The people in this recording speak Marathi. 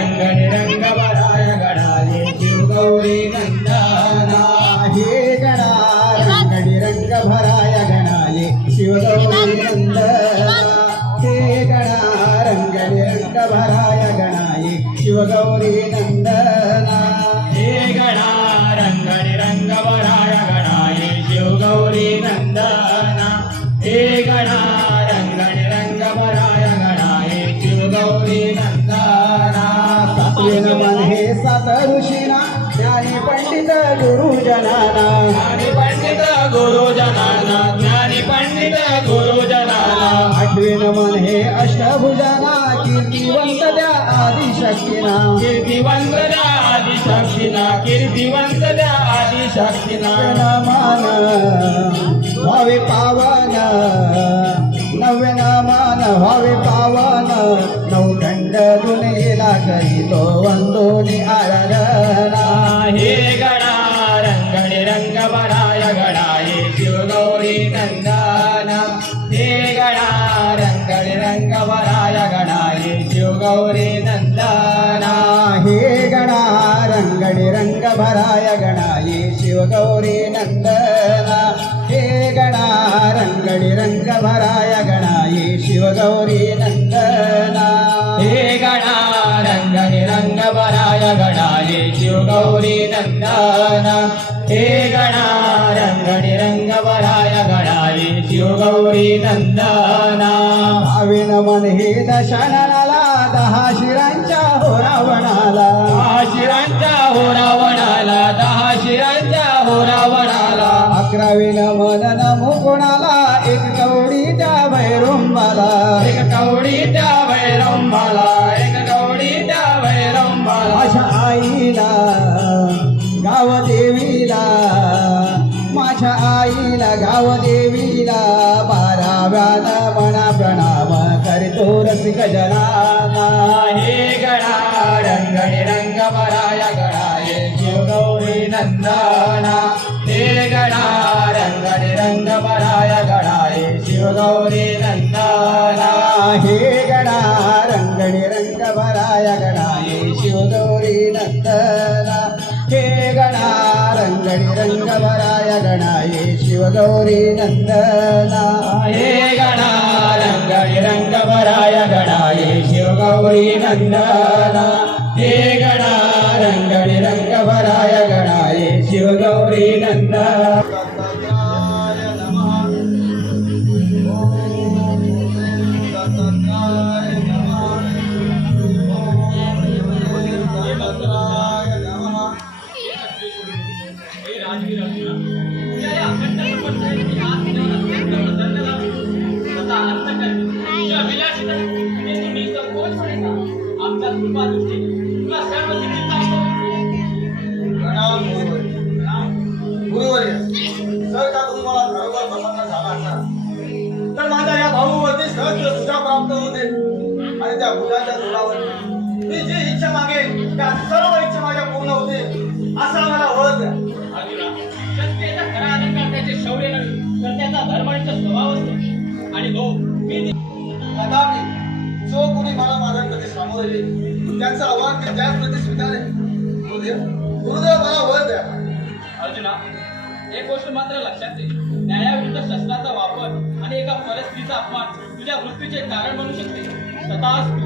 रंगणी रंग भराय गणाले शिवगौरी नंदना हे गणा रंगणी रंग भराय गणाले शिवगौरी नंदना हे गणा रंगणी रंग भराय गणाले शिवगौरी नंदना हे गणा रंगणी रंग भराय गणाले शिवगौरी नंदना हे गणा रंगणी रंग भराय गणाले शिवगौरी नंदना सातवेन मन हे सात ऋषीना ज्ञानी पंडित गुरुजनाना ज्ञानी पंडित गुरुजनाना ज्ञानी पंडित गुरुजनाना आठवेन मन हे अष्टभुजाना कीर्तिवंत द्या आदिशक्तीना कीर्तिवंत द्या आदिशक्तीना कीर्तिवंत द्या आदिशक्तीना मान भावे पावन नव्य मान भावे पावन नवखंड दुनियेला करीतो वंदोनी आराधना हे गणा रंगणी रंग भराय गणाये शिवगौरी नंदना हे गणा रंगणी रंग भराय गणाये शिवगौरी नंदना हे गणा रंगणी रंग भराय गणाये शिवगौरी नंदना हे गणा रंगणी रंग भराय गणाये शिवगौरी नंदना हे गणा रंगणी रंग भराय गणाये शिवगौरी नंदना हे गणा रंगणी रंग भराय गणाये शिवगौरी नंदना भाविन मन हे दशनाला 10 शिरांच्या हो रावणाला 10 शिरांच्या हो रावणाला 10 शिरांच्या हो रावणाला 11वेन मन नमो कोणाला एक कवडीच्या भैरंबाला एक कवडीच्या भैरंबाला एक कवडीच्या भैरंबाला माझ्या आईला गाव देवीला माझ्या आईला गाव देवीला 12व्यान मना प्रणाम करतो रसिक जनाना हे गणा रंगणी रंग भराय गणाये शिवगौरी नंदना हे गणा रंगणी रंग भराय गणाये शिवगौरी नंदना हे गणा रंगणी रंग भराय गणाये शिवगौरी नंदना हे गणा रंगणी रंग भराय गणाये शिवगौरी नंदना हे गणा रंगणी रंग भराय गणाये शिवगौरी नंदना हे गणा रंगणी रंग भराय गणाये शिवगौरी नंदना तर माझ्या या भाऊवरती सहज तुझा प्राप्त होते आणि त्या भुजाच्या जोडावर मी जी इच्छा मागेन त्या सर्व इच्छा माझ्या पूर्ण होते असा मला ओळख द्या. सत्तेचा खरा अधिकार त्याचे शौर्य नव्हे तर त्याचा धर्माचा स्वभाव असतो. आणि हो मी कदापि जो कोणी मला माझ्या प्रति सामोरे येईल त्यांचं आव्हान मी त्याच प्रति स्वीकारेन. गुरुदेव मला ओळख द्या. अर्जुना एक गोष्ट मात्र लक्षात दे, न्यायाविरुद्ध शस्त्राचा वापर आणि एका परस्त्रीचा अपमान तुझ्या मृत्यूचे कारण बनू शकते. तथास्तु.